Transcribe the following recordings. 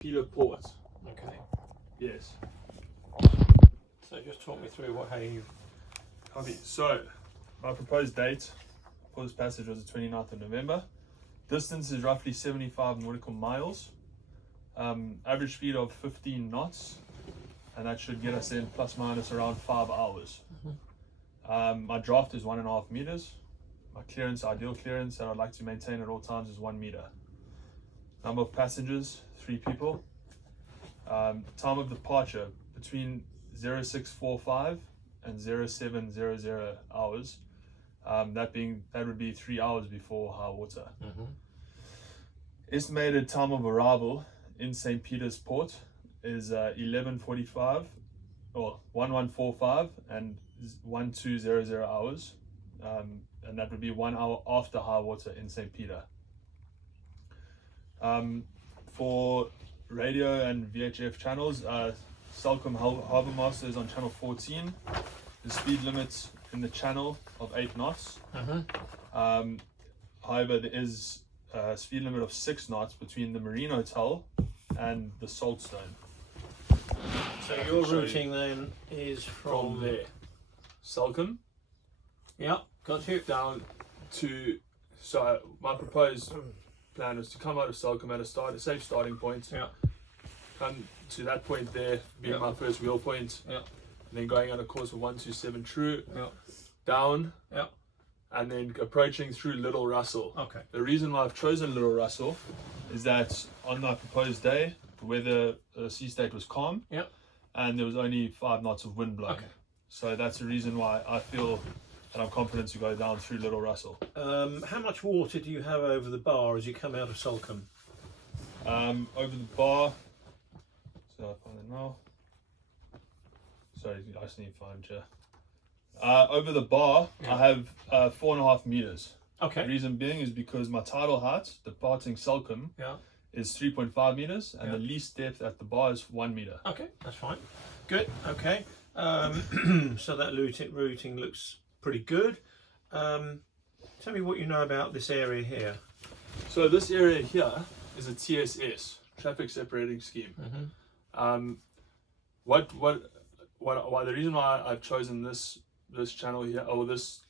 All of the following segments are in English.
Peter Port. Okay. Yes. So just talk me through how you. Copy. So, my proposed date for this passage was the 29th of November. Distance is roughly 75 nautical miles. Average speed of 15 knots, and that should get us in plus minus around 5 hours. My draft is 1.5 meters. My clearance, ideal clearance that I'd like to maintain at all times, is 1 meter. Number of passengers, 3 people. Time of departure between 0645 and 0700 hours. That would be 3 hours before high water. Estimated time of arrival in St. Peter's Port is 11:45 or 1145 and 1200 hours, and that would be 1 hour after high water in St. Peter. For radio and VHF channels, Salcombe Harbour Master is on channel 14. The speed limit in the channel of 8 knots. However, there is a speed limit of 6 knots between the Marine Hotel and the Saltstone. So your routing then is From there, Salcombe, Yeah, got you. down to, so my proposed plan is to come out of Salcombe at a safe starting point. Yeah. Come to that point there, being my first wheel point. Yeah. And then going on a course of 127 true. Yeah. Down. Yeah. And then approaching through Little Russell. Okay. The reason why I've chosen Little Russell is that on my proposed day, the weather, the sea state was calm. Yeah. And there was only 5 knots of wind blowing. Okay. So that's the reason why I feel that I'm confident to go down through Little Russell. How much water do you have over the bar as you come out of Salcombe? Over the bar, so I find it now. Sorry, I just need to find you. Over the bar, Yeah. I have 4.5 meters. Okay. The reason being is because my tidal height, departing Salcombe, Yeah. is 3.5 meters, and Yeah. the least depth at the bar is 1 meter. Okay, that's fine. Good. Okay. So that routing looks pretty good. Tell me what you know about this area here. So this area here is a TSS, traffic separating scheme. The reason why I've chosen this channel here, or this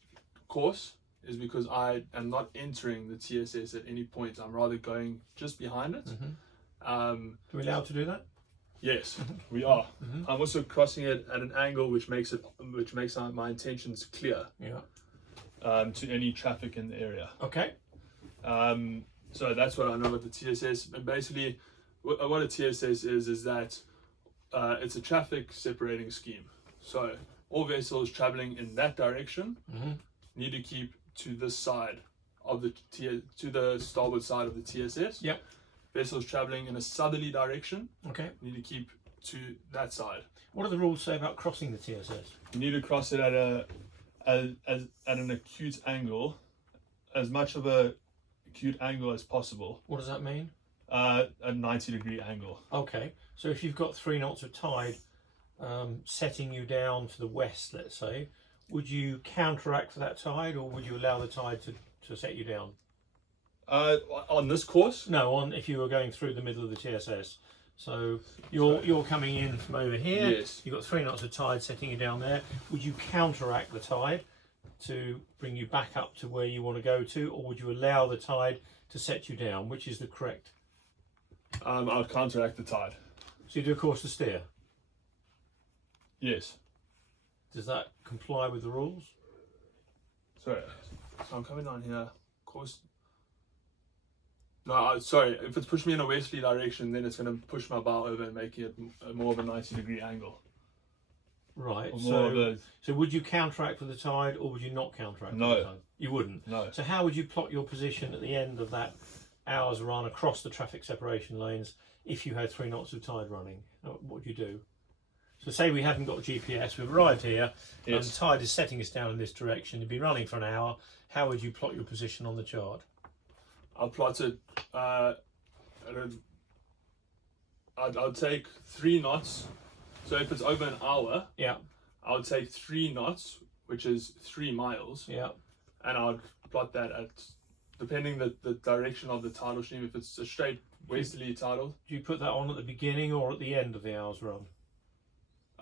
course, is because I am not entering the TSS at any point. I'm rather going just behind it. Are we allowed to do that? Yes, we are. I'm also crossing it at an angle which makes my intentions clear. Yeah. To any traffic in the area. Okay. So that's what I know about the TSS. And basically, what a TSS is that it's a traffic separating scheme. So all vessels traveling in that direction need to keep to this side of to the starboard side of the TSS. Yep. Vessels traveling in a southerly direction Okay. need to keep to that side. What do the rules say about crossing the TSS? You need to cross it at an acute angle, as much of a acute angle as possible. What does that mean? A 90-degree angle. Okay. So if you've got 3 knots of tide setting you down to the west, let's say, would you counteract that tide, or would you allow the tide to set you down? On this course? No, if you were going through the middle of the TSS. So you're coming in from over here. Yes. You've got 3 knots of tide setting you down there. Would you counteract the tide to bring you back up to where you want to go to, or would you allow the tide to set you down? Which is the correct? I'll counteract the tide. So you do a course to steer. Yes. Does that comply with the rules? Sorry. So I'm coming down here. Course. No, sorry. If it's pushing me in a westerly direction, then it's going to push my bow over and make it more of a 90-degree angle. Right. So would you counteract with the tide, or would you not counteract with the tide? You wouldn't? No. So how would you plot your position at the end of that hour's run across the traffic separation lanes if you had 3 knots of tide running? What would you do? So say we haven't got GPS, we've arrived here, and the tide is setting us down in this direction, you've been running for an hour, how would you plot your position on the chart? I'll plot it, I'll take 3 knots. So if it's over an hour, Yeah. I'll take 3 knots, which is 3 miles. Yeah. And I'll plot that at, depending the direction of the tidal stream. If it's a straight westerly tidal. Do you put that on at the beginning or at the end of the hour's run?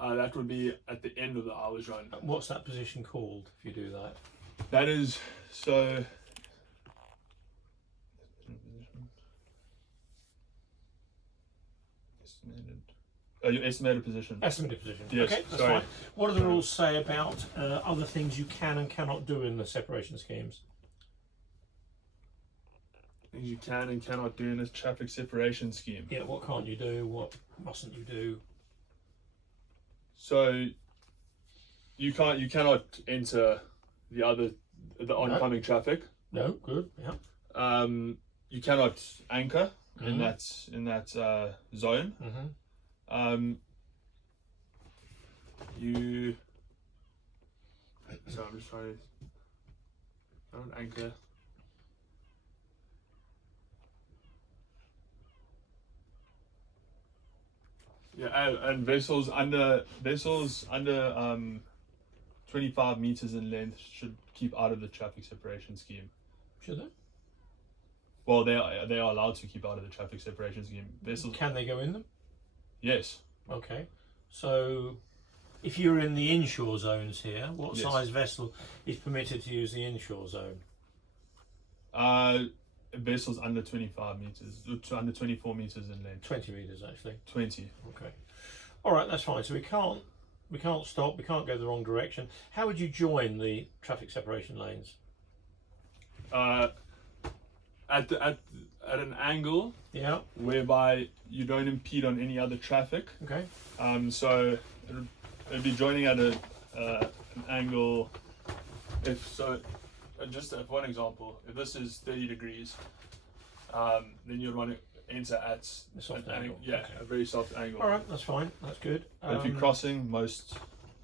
That would be at the end of the hour's run. What's that position called if you do that? That is so. Your estimated position. Estimated position. Yes, Okay, that's sorry. fine. What do the rules say about other things you can and cannot do in the separation schemes? Things you can and cannot do in a traffic separation scheme. Yeah, what can't you do? What mustn't you do? So you cannot enter the oncoming traffic. No, good. Yeah. You cannot anchor in that zone. Mm-hmm. You. So I'm just trying to. Don't anchor. Yeah, and vessels under 25 meters in length should keep out of the traffic separation scheme. Should they? Well, they are allowed to keep out of the traffic separation scheme. Vessels. Can they go in them? Yes. Okay. So, if you're in the inshore zones here, what Yes. size vessel is permitted to use the inshore zone? Vessels under 25 meters, under 24 meters in length. 20 meters, actually. 20. Okay. All right, that's fine. So we can't stop. We can't go the wrong direction. How would you join the traffic separation lanes? At an angle Yeah. whereby you don't impede on any other traffic. Okay. So it'd be joining at an angle. Just for one example, if this is 30 degrees, then you'd want to enter at A soft an angle. Yeah, Okay. a very soft angle. All right, that's fine. That's good. But if you're crossing, most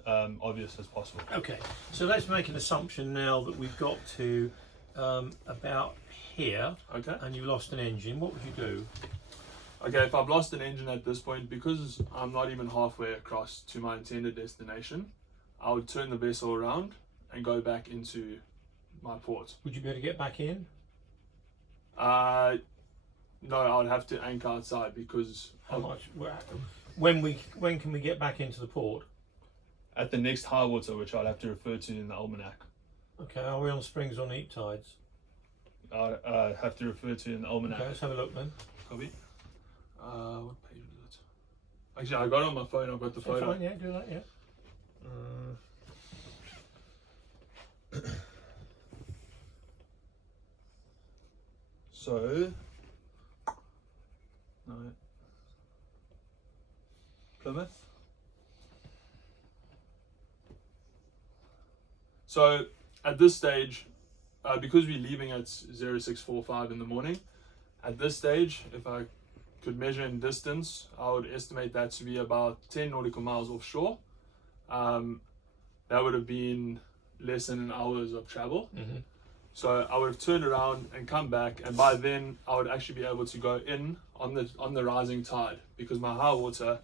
obvious as possible. Okay, so let's make an assumption now that we've got to about here, Okay. and you've lost an engine. What would you do? Okay, if I've lost an engine at this point, because I'm not even halfway across to my intended destination, I would turn the vessel around and go back into my port. Would you be able to get back in? No, I would have to anchor outside because How much? When can we get back into the port? at the next high water, which I'll have to refer to in the almanac, Okay, are we on springs or neap tides? I'll have to refer to in the almanac. Okay, let's have a look then. Copy. What page is it? Actually, I got it on my phone. I've got the Yeah, photo. fine, yeah, do that, yeah. So, no. Plymouth. So at this stage, because we're leaving at 0645 in the morning, at this stage, if I could measure in distance, I would estimate that to be about 10 nautical miles offshore. That would have been less than an hour's of travel. Mm-hmm. So I would have turned around and come back, and by then I would actually be able to go in on the rising tide, because my high water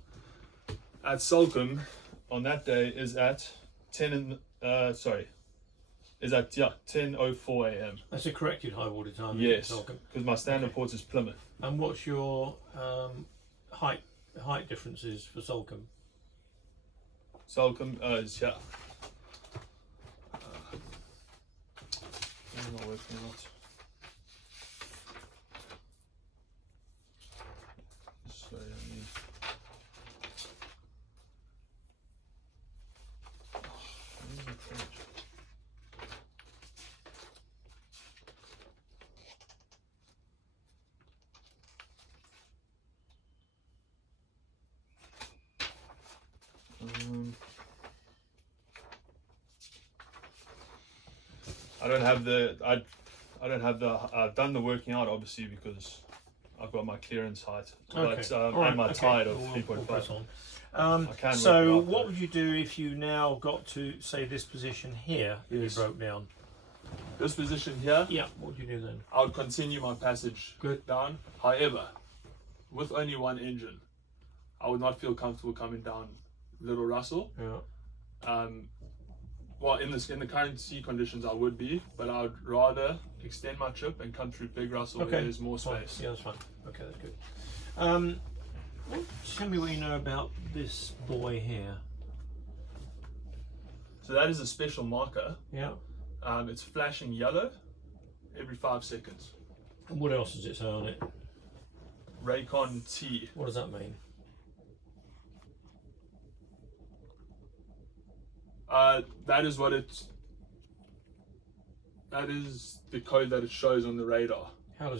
at Salcombe on that day is at 10:04 a.m. That's a corrected high water time. Yes, Salcombe. because my standard port is Plymouth. And what's your height differences for Salcombe? Salcombe is here. Not working out. So I need. Where's the page? I don't have the. I've done the working out obviously because I've got my clearance height, Okay. but All right, and my okay. tide of We'll 3.5. press on. I can So work it out, what though. would you do if you now got to, say, this position here that Yes. you broke down? This position here, Yeah, what would you do then? I would continue my passage Good. down. However, with only one engine, I would not feel comfortable coming down Little Russell. Yeah. well, in the current sea conditions, I would be, but I would rather extend my trip and come through Big Russell where there's more fine. space. Yeah, that's fine. Okay, that's good. Tell me what you know about this boy here. So that is a special marker. Yeah. It's flashing yellow every 5 seconds. And what else does it say on it? Raycon T. What does that mean? That is what it's. That is the code that it shows on the radar. How does it